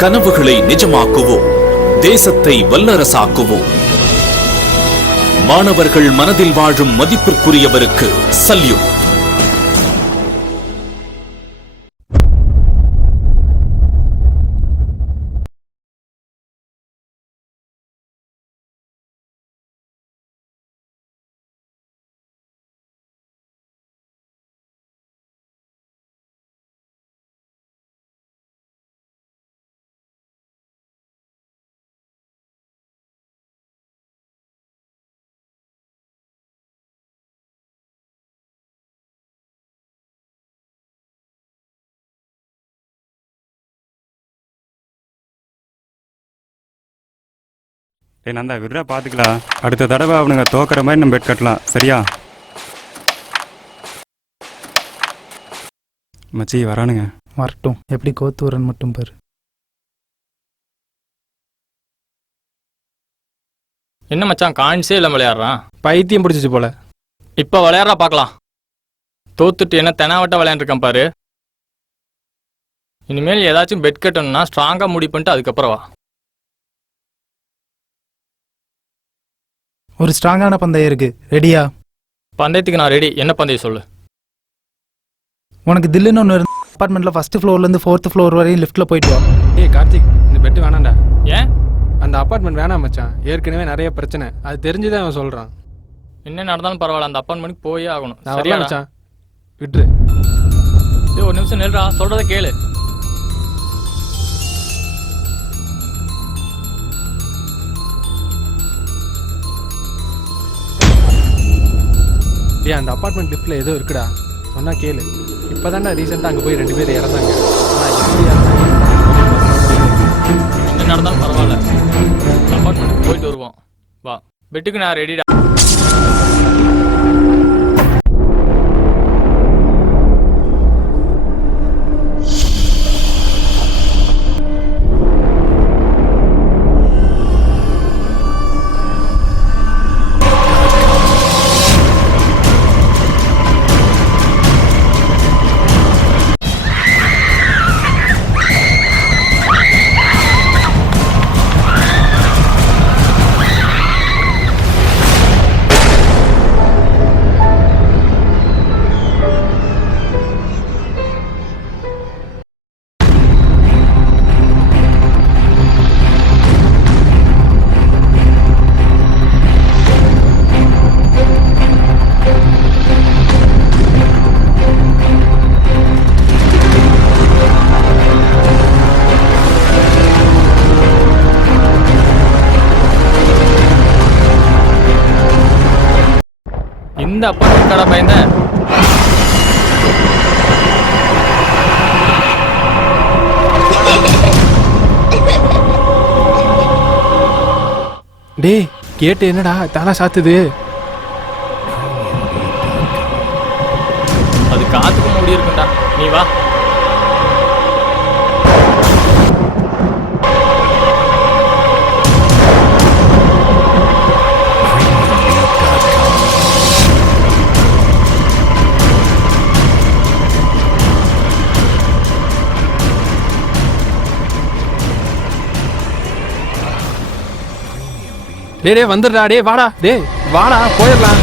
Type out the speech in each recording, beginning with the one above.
கனவுகளை நிஜமாக்குவோம், தேசத்தை வல்லரசாக்குவோம். மாணவர்கள் மனதில் வாழும் மதிப்பிற்குரியவருக்கு சல்யூட். நந்தா விடுறா பார்த்துக்கலாம். அடுத்த தடவை அவனுங்க தோக்கிற மாதிரி நம்ம பெட் கட்டலாம். சரியா மச்சி? வரானுங்க. வரட்டும், எப்படி கோத்து வரன்னு மட்டும் பாரு. என்ன மச்சான் காயின்ஸே இல்லாம விளையாடுறான்? பைத்தியம் பிடிச்சிச்சு போல. இப்ப விளையாடுறா பார்க்கலாம். தோத்துட்டு என்ன தெனாவட்ட விளையாண்டுருக்கான் பாரு. இனிமேல் ஏதாச்சும் பெட் கட்டணும்னா ஸ்ட்ராங்கா முடி பண்ணிட்டு அதுக்கப்புறம் வா. ஒரு ஸ்ட்ராங்கான பந்தயம் இருக்கு, ரெடியா? பந்தயத்துக்கு நான் ரெடி. என்ன பந்தயம் சொல்லு. உனக்கு தில்லுன்னு ஒன்று இருந்து அப்பார்ட்மெண்ட்ல ஃபர்ஸ்ட் ஃப்ளோர்லேருந்து 4th ஃப்ளோர் வரையும் லிஃப்ட்ல போயிட்டு வா. ஏய் கார்த்திக், இந்த பெட்டு வேணாண்டா. ஏன்? அந்த அப்பார்ட்மெண்ட் வேணாம் மச்சான். ஏற்கனவே நிறைய பிரச்சனை, அது தெரிஞ்சுதான் அவன் சொல்றான். என்ன நடந்தாலும் பரவாயில்ல, அந்த அப்பார்ட்மெண்ட்க்கு போயே ஆகணும். சரியா மச்சான்? விட்டுரு. ஒரு நிமிஷம் நில்றா, சொல்றத கேளு. ஏன் அந்த அப்பார்ட்மெண்ட் லிஃப்ட்ல ஏதோ இருக்குடா, சொன்னா கேளு. இப்பதான்டா ரீசெண்டா அங்க போய் 2 பேர் இறந்தாங்க. என்ன நடந்தாலும் பரவாயில்ல, அப்பார்ட்மெண்ட்டுக்கு போயிட்டு வருவோம். வா, பெட்டுக்கு நான் ரெடிடா. இந்த அப்பார்ட்மெண்ட் கடை பயந்த டேய் கேட்டு என்னடா தானா சாத்துது? அது காத்துக்கு மூடி இருக்குண்டா. நீ வா. டே வந்துடுறா. டே வாடா, டே வாடா, போயிடலாம்.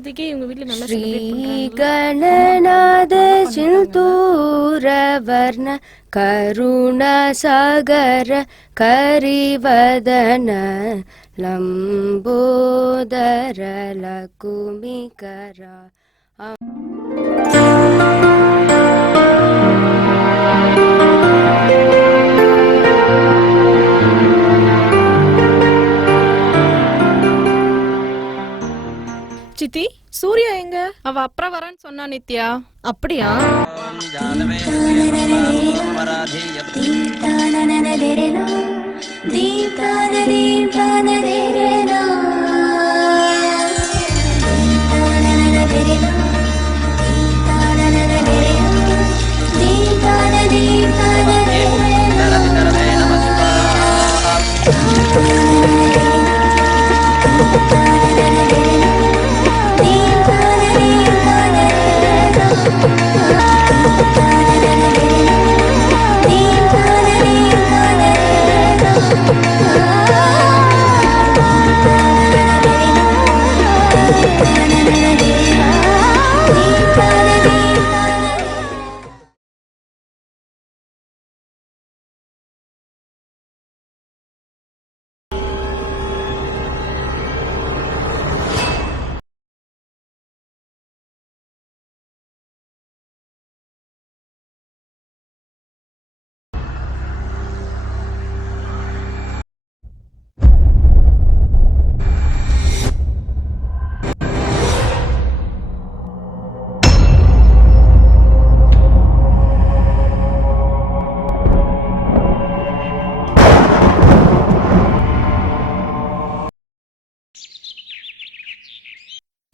சொல்றதுக்கே இவங்க வீட்ல நல்லா செலிப்ரேட் பண்றாங்க. கணநாத சிந்தூரவர்ண கருணாசாகர கரிவதன லம்போதர லகுமிகரா. சித்தி, சூர்யா எங்க? அவ அப்புறம் வரேன்னு சொன்னா நித்யா. அப்படியா?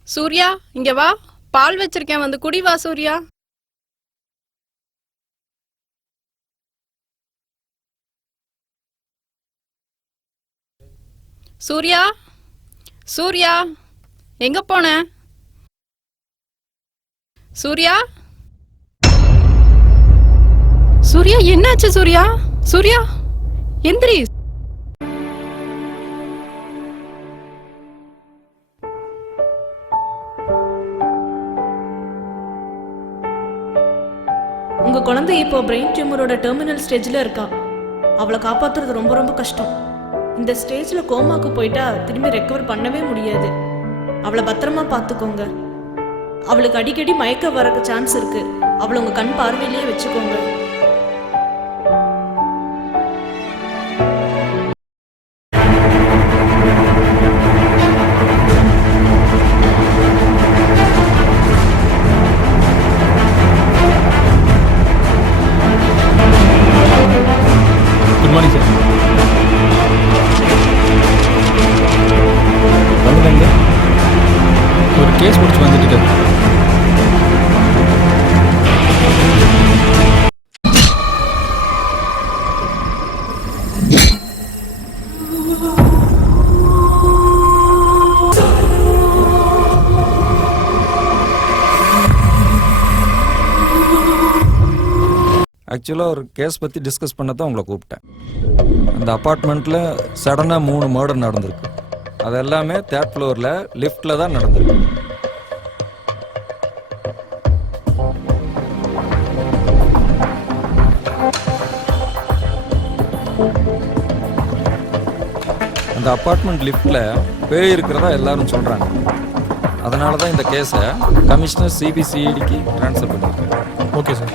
சூர்யா, இங்க வா. பால் வச்சிருக்கேன், வந்து குடி வா சூர்யா. சூர்யா, சூர்யா, எங்க போன? சூர்யா, சூர்யா, என்னாச்சு சூர்யா? சூர்யா, எந்திரி. உங்க குழந்தை இப்போ பிரெயின் டியூமரோட டெர்மினல் ஸ்டேஜ்ல இருக்கா. அவளை காப்பாத்துறது ரொம்ப ரொம்ப கஷ்டம். இந்த ஸ்டேஜ்ல கோமாக்கு போயிட்டா திரும்பி ரெக்கவர் பண்ணவே முடியாது. அவளை பத்திரமா பார்த்துக்கோங்க. அவளுக்கு அடிக்கடி மயக்க வரக்கு சான்ஸ் இருக்கு. அவளை உங்க கண் பார்வையிலேயே வச்சுக்கோங்க. Good morning sir. வந்துங்க, ஒரு கேஸ் முடிச்சு வந்துட்டு இருக்காரு. ஆக்சுவலாக ஒரு கேஸ் பற்றி டிஸ்கஸ் பண்ண தான் உங்களை கூப்பிட்டேன். அந்த அப்பார்ட்மெண்ட்டில் சடனாக 3 மர்டர் நடந்திருக்கு. அது எல்லாமே 3rd ஃப்ளோரில் லிஃப்டில் தான் நடந்திருக்கு. அந்த அப்பார்ட்மெண்ட் லிஃப்டில் பேய் இருக்கிறதா எல்லாரும் சொல்கிறாங்க. அதனால தான் இந்த கேஸை கமிஷனர் சிபிசிஐடிக்கு ட்ரான்ஸ்ஃபர் பண்ணியிருக்கேன். Okay sir.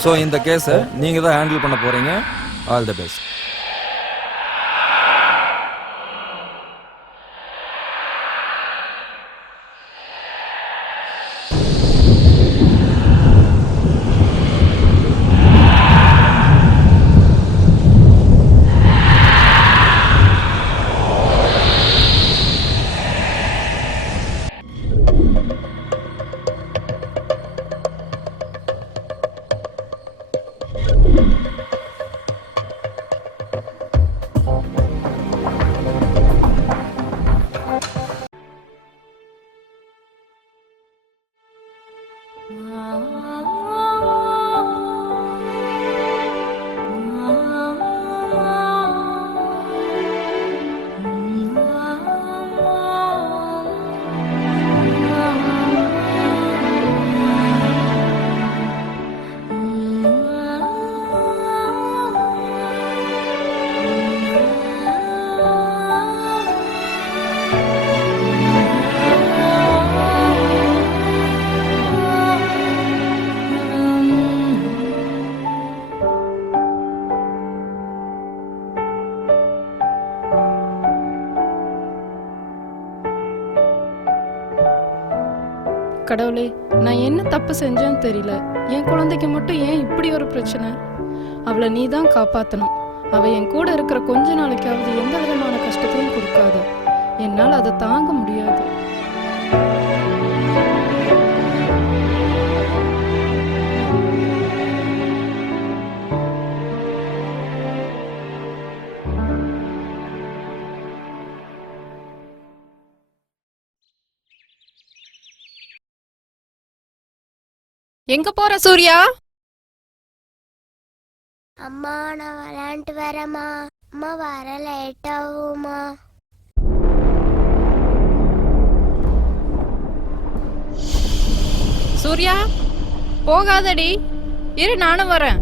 ஸோ இந்த கேஸை நீங்கள் தான் ஹேண்டில் பண்ண போகிறீங்க. All the best. கடவுளே, நான் என்ன தப்பு செஞ்சேன்னு தெரியல. என் குழந்தைக்கு மட்டும் ஏன் இப்படி ஒரு பிரச்சனை? அவளை நீ தான் காப்பாற்றணும். அவள் என் கூட இருக்கிற கொஞ்ச நாளைக்காவது எந்த விதமான கஷ்டத்தையும் கொடுக்காத. என்னால் அதை தாங்க முடியாது. எங்க போற சூர்யா? அம்மா நான் விளையாண்டு வரேம்மா. அம்மா வர லேட் ஆகுமா? சூர்யா போகாதடி, இரு நானும் வரேன்.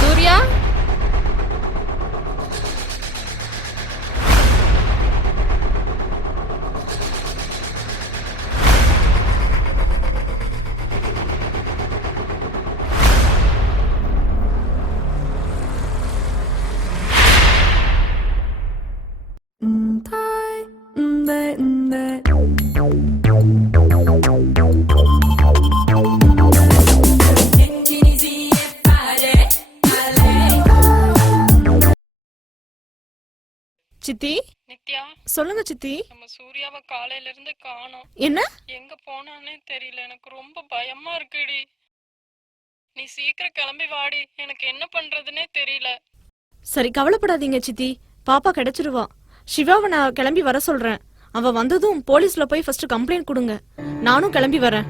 சூர்யா சித்தி, நித்யா, சொல்லுங்க சித்தி. நம்ம சூர்யாவை காலையில இருந்து காணோம். என்ன? எங்க போனானே தெரியல. எனக்கு ரொம்ப பயமா இருக்குடி. நீ சீக்கிரம் கிளம்பி வாடி, எனக்கு என்ன பண்றதுன்னே தெரியல. சரி, கவலைப்படாதீங்க சித்தி, பாப்பா கிடைச்சிருவா. சிவாவை நான் கிளம்பி வர சொல்றேன். அவ வந்ததும் போலீஸ்ல போய் ஃபர்ஸ்ட் கம்ப்ளைண்ட் கொடுங்க. நானும் கிளம்பி வரேன்.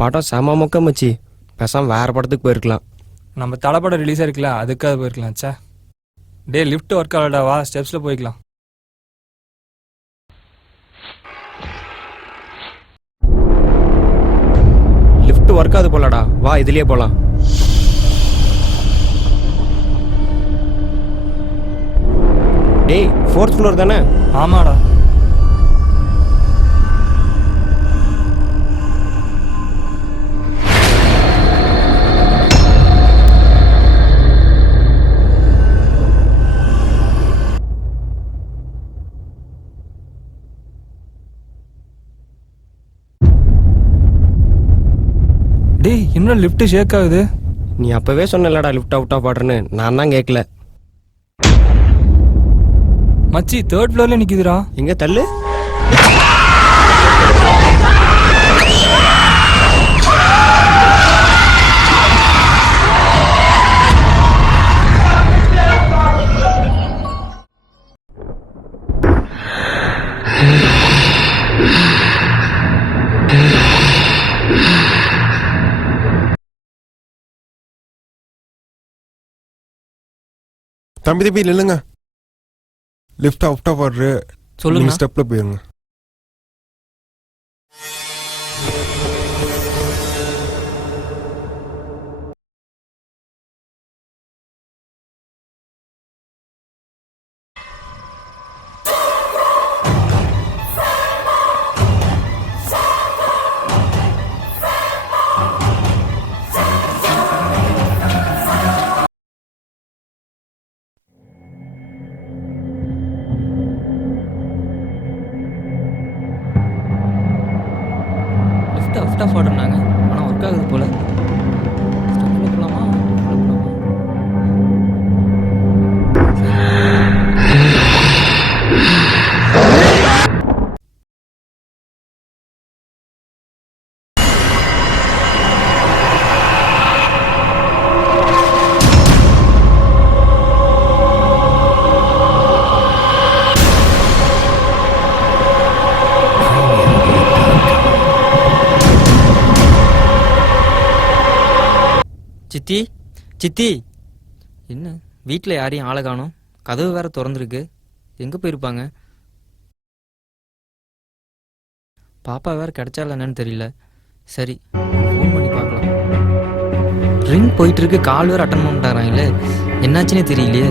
படம் செம முக்கம் மச்சி. பேசாம வேற படத்துக்கு போயிருக்கலாம். நம்ம தலைப்படம் ரிலீஸ் ஆயிருக்கல, அதுக்காக போயிருக்கலாம். சே டே, லிஃப்ட் ஒர்க் ஆகலடா, வா ஸ்டெப்ஸ்ல போய்க்கலாம். லிஃப்ட் ஒர்க் ஆகுது போலடா, வா இதுலயே போலாம். டேய், 4th ஃப்ளோர் தானே? ஆமாடா. டேய், இன்னும் லிஃப்ட் ஷேக் ஆகுது. நீ அப்பவே சொன்னலடா லிஃப்ட் அவுட் ஆஃப் ஆர்டர்னு, நான் தான் கேட்கல. மச்சி 3rd ஃப்ளோர்ல நிக்குதுடா. எங்க தள்ளு. தம்பி இல்லைங்க, லிஃப்ட் அவுட் ஆஃப் ஆர்டர். சொல்லுங்க. ஸ்டெப்ல போயிருங்க. லிஃப்ட் ஆஃப் ஆடுனாங்க, ஆனால் ஒர்க் ஆகுது போல. ஸ்டெப்ல போகலாமா? சித்தி சித்தி, என்ன வீட்டில் யாரையும் ஆளை காணோம்? கதவு வேற திறந்துருக்கு. எங்கே போயிருப்பாங்க? பாப்பா வேற கிடைச்சால என்னன்னு தெரியல. சரி, ஃபோன் பண்ணி பார்க்கலாம். ரிங் போயிட்டு இருக்கு, கால் வேற அட்டன் பண்ணிட்டாராங்களே, என்னாச்சுன்னே தெரியலையே.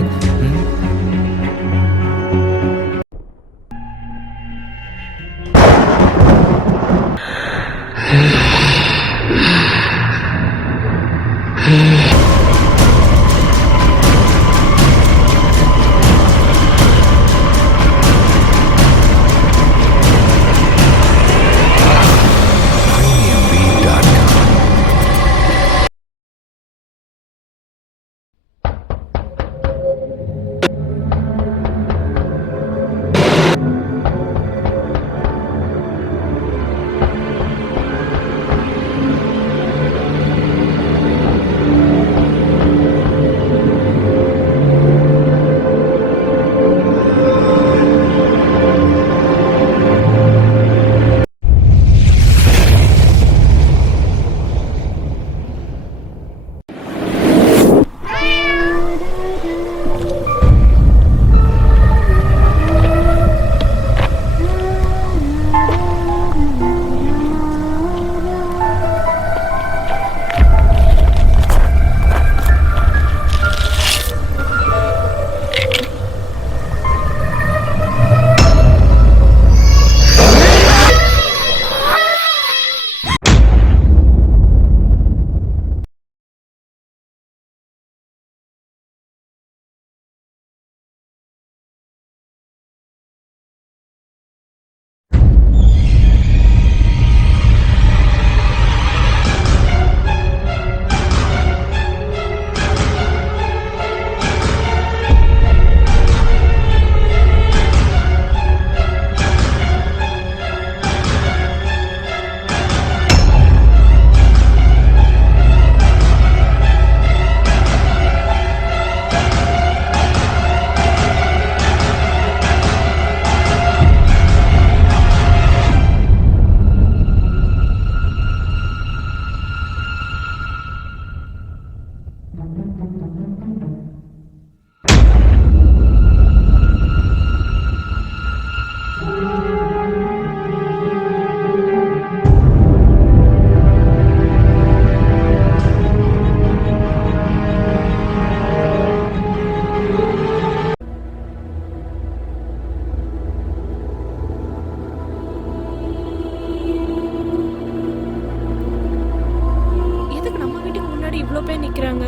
இவ்வளோ பேர் நிற்கிறாங்க.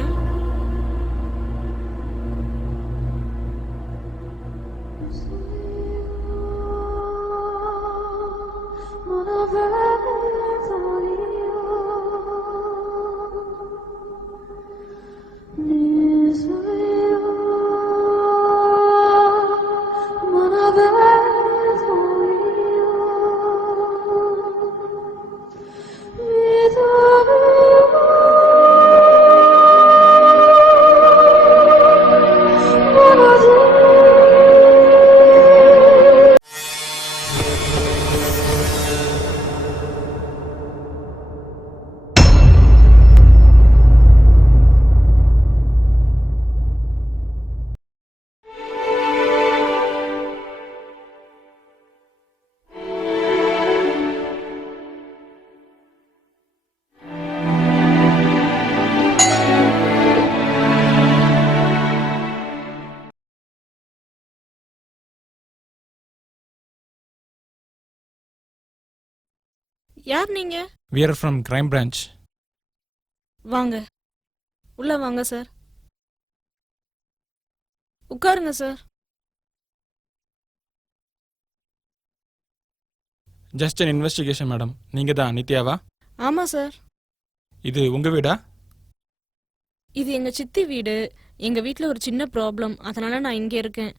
யார் நீங்க? We are from crime branch. வாங்க, உள்ள வாங்க சார். உட்காருங்க sir. Just an investigation, madam. நீங்க தான் நித்யாவா? ஆமா சார். இது உங்க வீடா? இது எங்க சித்தி வீடு. எங்க வீட்ல ஒரு சின்ன ப்ராப்ளம், அதனால நான் இங்க இருக்கேன்.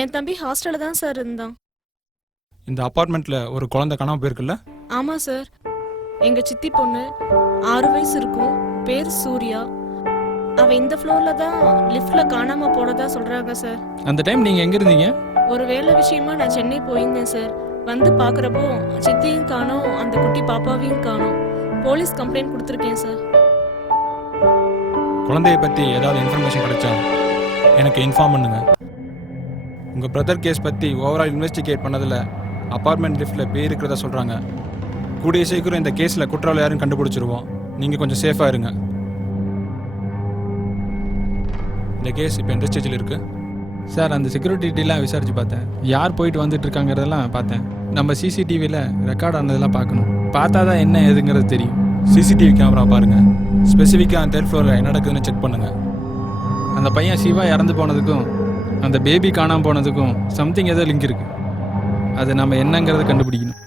என் தம்பி ஹாஸ்டல்ல தான் சார் இருந்தான். இந்த அபார்ட்மெண்ட்ல ஒரு குழந்தை காணாம போயிருக்குல்ல? ஆமா சார். எங்க சித்தி பொண்ணு 6 வயசு இருக்கும். பேர் சூர்யா. அவ இந்த ஃப்ளோர்ல தான் லிஃப்ட்ல காணாம போனதா சொல்றாங்க சார். அந்த டைம் நீங்க எங்க இருந்தீங்க? ஒரு வேலை விஷயமா நான் சென்னை போயிருந்தேன் சார். வந்து பாக்குறப்போ சித்தியும் காணோம், அந்த குட்டி பாப்பாவையும் காணோம். போலீஸ் கம்ப்ளைண்ட் கொடுத்துருக்கேன் சார். குழந்தைய பத்தி ஏதாவது இன்ஃபர்மேஷன் கிடைச்சா எனக்கு இன்ஃபார்ம் பண்ணுங்க. உங்க பிரதர் கேஸ் பத்தி ஓவரால் இன்வெஸ்டிகேட் பண்ணதுல அபார்ட்மெண்ட் லிஃப்ட்ல பேர் இருக்கிறதா சொல்றாங்க. கூடிய சீக்கிரம் இந்த கேஸ்ல குற்றவாளி யாரும் கண்டுபிடிச்சிருவோம். நீங்க கொஞ்சம் சேஃபா இருங்க. இந்த கேஸ் இப்போ எந்த ஸ்டேஜில் இருக்கு சார்? அந்த செக்யூரிட்டிலாம் விசாரிச்சு பார்த்தேன். யார் போயிட்டு வந்துட்டு இருக்காங்கிறதெல்லாம் பார்த்தேன். நம்ம சிசிடிவியில் ரெக்கார்ட் ஆனதெல்லாம் பார்க்கணும். பார்த்தா தான் என்ன ஏதுங்கிறது தெரியும். சிசிடிவி கேமரா பாருங்க. ஸ்பெசிஃபிக்காக அந்த 3rd ஃப்ளோரில் என்ன நடக்குதுன்னு செக் பண்ணுங்க. அந்த பையன் சிவா இறந்து போனதுக்கும் அந்த பேபி காணாமல் போனதுக்கும் சம்திங் ஏதோ லிங்க் இருக்கு. அது நம்ம என்னங்கிறத கண்டுபிடிக்கணும்.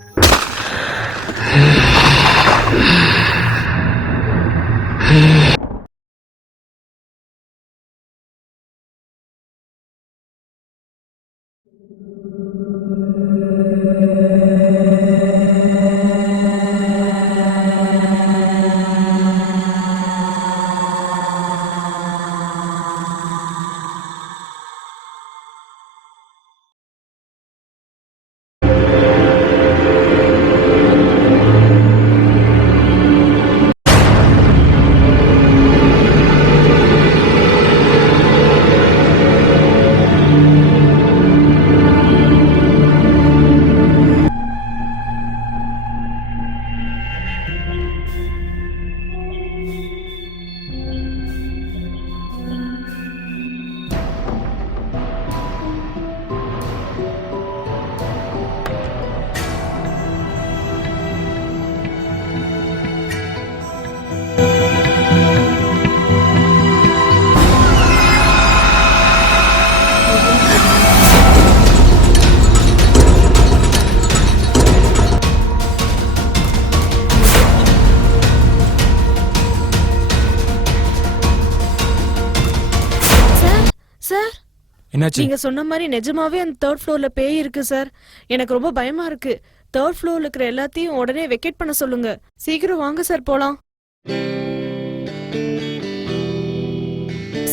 என்னாச்சு? நீங்க சொன்ன மாதிரி நிஜமாவே அந்த 3rd ஃப்ளோர்ல பேய் இருக்கு சார். எனக்கு ரொம்ப பயமா இருக்கு. 3rd ஃப்ளோர்ல இருக்கிற எல்லாத்தையும் உடனே வெக்கேட் பண்ண சொல்லுங்க. சீக்கிரம் வாங்க சார், போலாம்.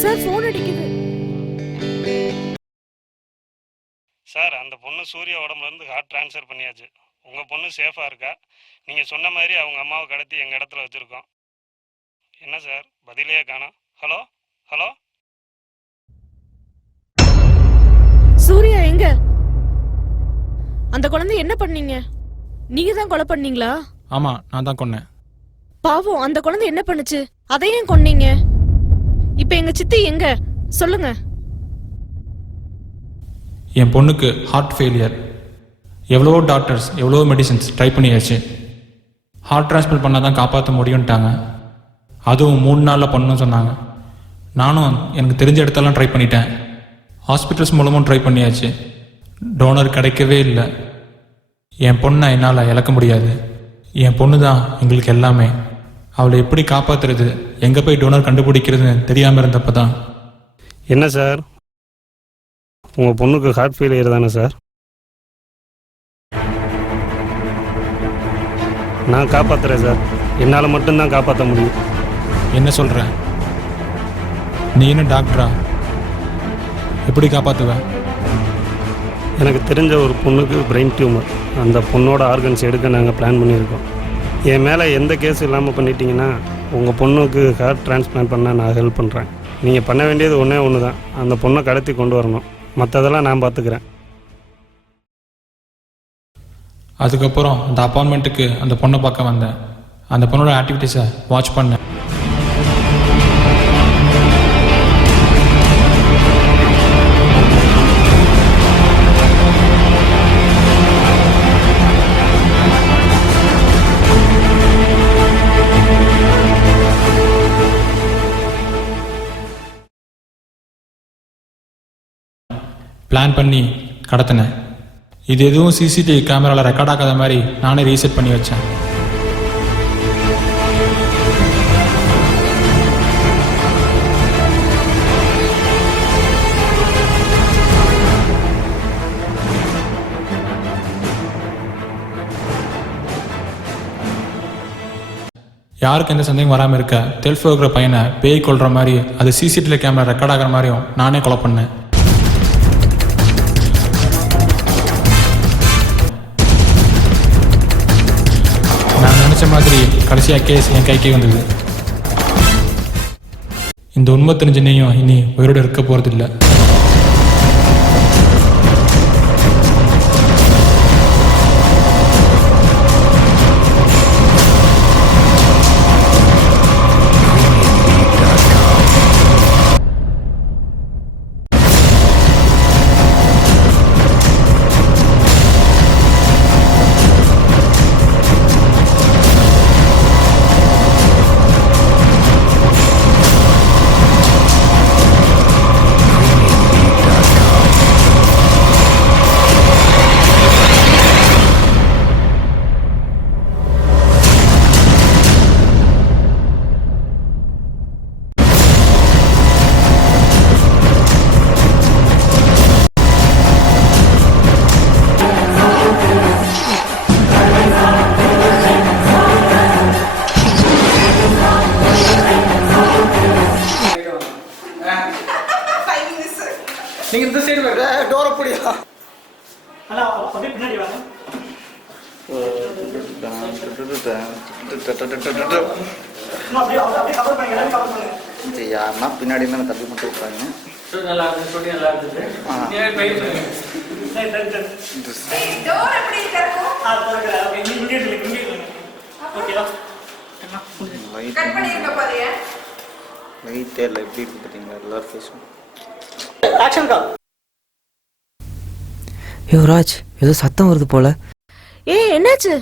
சார் ஃபோன் அடிக்குது. சார், அந்த பொண்ணு சூர்யா உடம்புல இருந்து ஹார்ட் ட்ரான்ஸ்ஃபர் பண்ணியாச்சு. உங்க பொண்ணு சேஃபா இருக்கா? நீங்க சொன்ன மாதிரி அவங்க அம்மாவை கடத்தி எங்க இடத்துல வச்சிருக்கோம். என்ன சார் பதிலே காணோம்? ஹலோ ஹலோ, சூர்யா எங்க? அந்த குழந்தை என்ன பண்ணீங்க? நீங்க தான் கொலை பண்ணீங்களா? ஆமா, நான் தான் கொன்னேன். பாவம், அந்த குழந்தை என்ன பண்ணுச்சு? அதையும் கொன்னீங்க. இப்ப எங்க சித்தி எங்க சொல்லுங்க. என் பொண்ணுக்கு ஹார்ட் ஃபெயிலியர். எவ்வளோ டாக்டர்ஸ் எவ்வளோ மெடிசின்ஸ் ட்ரை பண்ணியாச்சு. ஹார்ட் டிரான்ஸ்பிளண்ட் பண்ணால் தான் காப்பாற்ற முடியும்ட்டாங்க. அதுவும் 3 நாளில் பண்ணணும்னு சொன்னாங்க. நானும் எனக்கு தெரிஞ்ச இடத்தெல்லாம் ட்ரை பண்ணிட்டேன். ஹாஸ்பிட்டல்ஸ் மூலமும் ட்ரை பண்ணியாச்சு. டோனர் கிடைக்கவே இல்லை. என் பொண்ணை என்னால் இழக்க முடியாது. என் பொண்ணு தான் எங்களுக்கு எல்லாமே. அவளை எப்படி காப்பாற்றுறது, எங்கே போய் டோனர் கண்டுபிடிக்கிறதுன்னு தெரியாமல் இருந்தப்போ தான். என்ன சார், உங்கள் பொண்ணுக்கு ஹார்ட் ஃபெயிலியர் தானே சார்? நான் காப்பாற்றுறேன் சார். என்னால் மட்டும்தான் காப்பாற்ற முடியும். என்ன சொல்கிற? நீ என்ன டாக்டரா? எப்படி காப்பாற்றுவேன்? எனக்கு தெரிஞ்ச ஒரு பொண்ணுக்கு பிரெயின் டியூமர். அந்த பொண்ணோட ஆர்கன்ஸ் எடுக்க நாங்கள் பிளான் பண்ணியிருக்கோம். என் மேலே எந்த கேஸ் இல்லாமல் பண்ணிட்டீங்கன்னா உங்கள் பொண்ணுக்கு ஹார்ட் டிரான்ஸ்பிளான்ட் பண்ண நான் ஹெல்ப் பண்ணுறேன். நீங்கள் பண்ண வேண்டியது ஒன்று தான், அந்த பொண்ணை கடத்தி கொண்டு வரணும். மற்றதெல்லாம் நான் பார்த்துக்கிறேன். அதுக்கப்புறம் அந்த அப்பார்ட்மெண்ட்டுக்கு அந்த பொண்ணை பார்க்க வந்தேன். அந்த பொண்ணோட ஆக்டிவிட்டீஸை வாட்ச் பண்ணேன். பிளான் பண்ணி கடத்தினேன். இது எதுவும் சிசிடிவி கேமராவில் ரெக்கார்ட் ஆகாத மாதிரி நானே ரீசெட் பண்ணி வச்சேன். யாருக்கு எந்த சந்தேகம் வராமல் இருக்க தெல்ஃபில் இருக்கிற பையனை பேய் கொள்கிற மாதிரி அது சிசிடிவி கேமரா ரெக்கார்ட் ஆகிற மாதிரியும் நானே கொலை பண்ணேன். நான் நினச்ச மாதிரி கடைசியாக கேஸ் என் கைக்கே வந்தது. இந்த உண்மை தெரிஞ்சனையும் இனி உயிரோடு இருக்க போகிறதில்லை. நீங்கள் இந்த சைடு டோரை பிடியா யாருன்னா பின்னாடி இருந்து தள்ளி மட்டும் விட்றாங்க. லைட்டே இல்லை எப்படி இருக்கு பார்த்தீங்களா எல்லாரும் பேசுவோம். யுவராஜ் ஏதோ சத்தம் வருது போல. என்னாச்சு?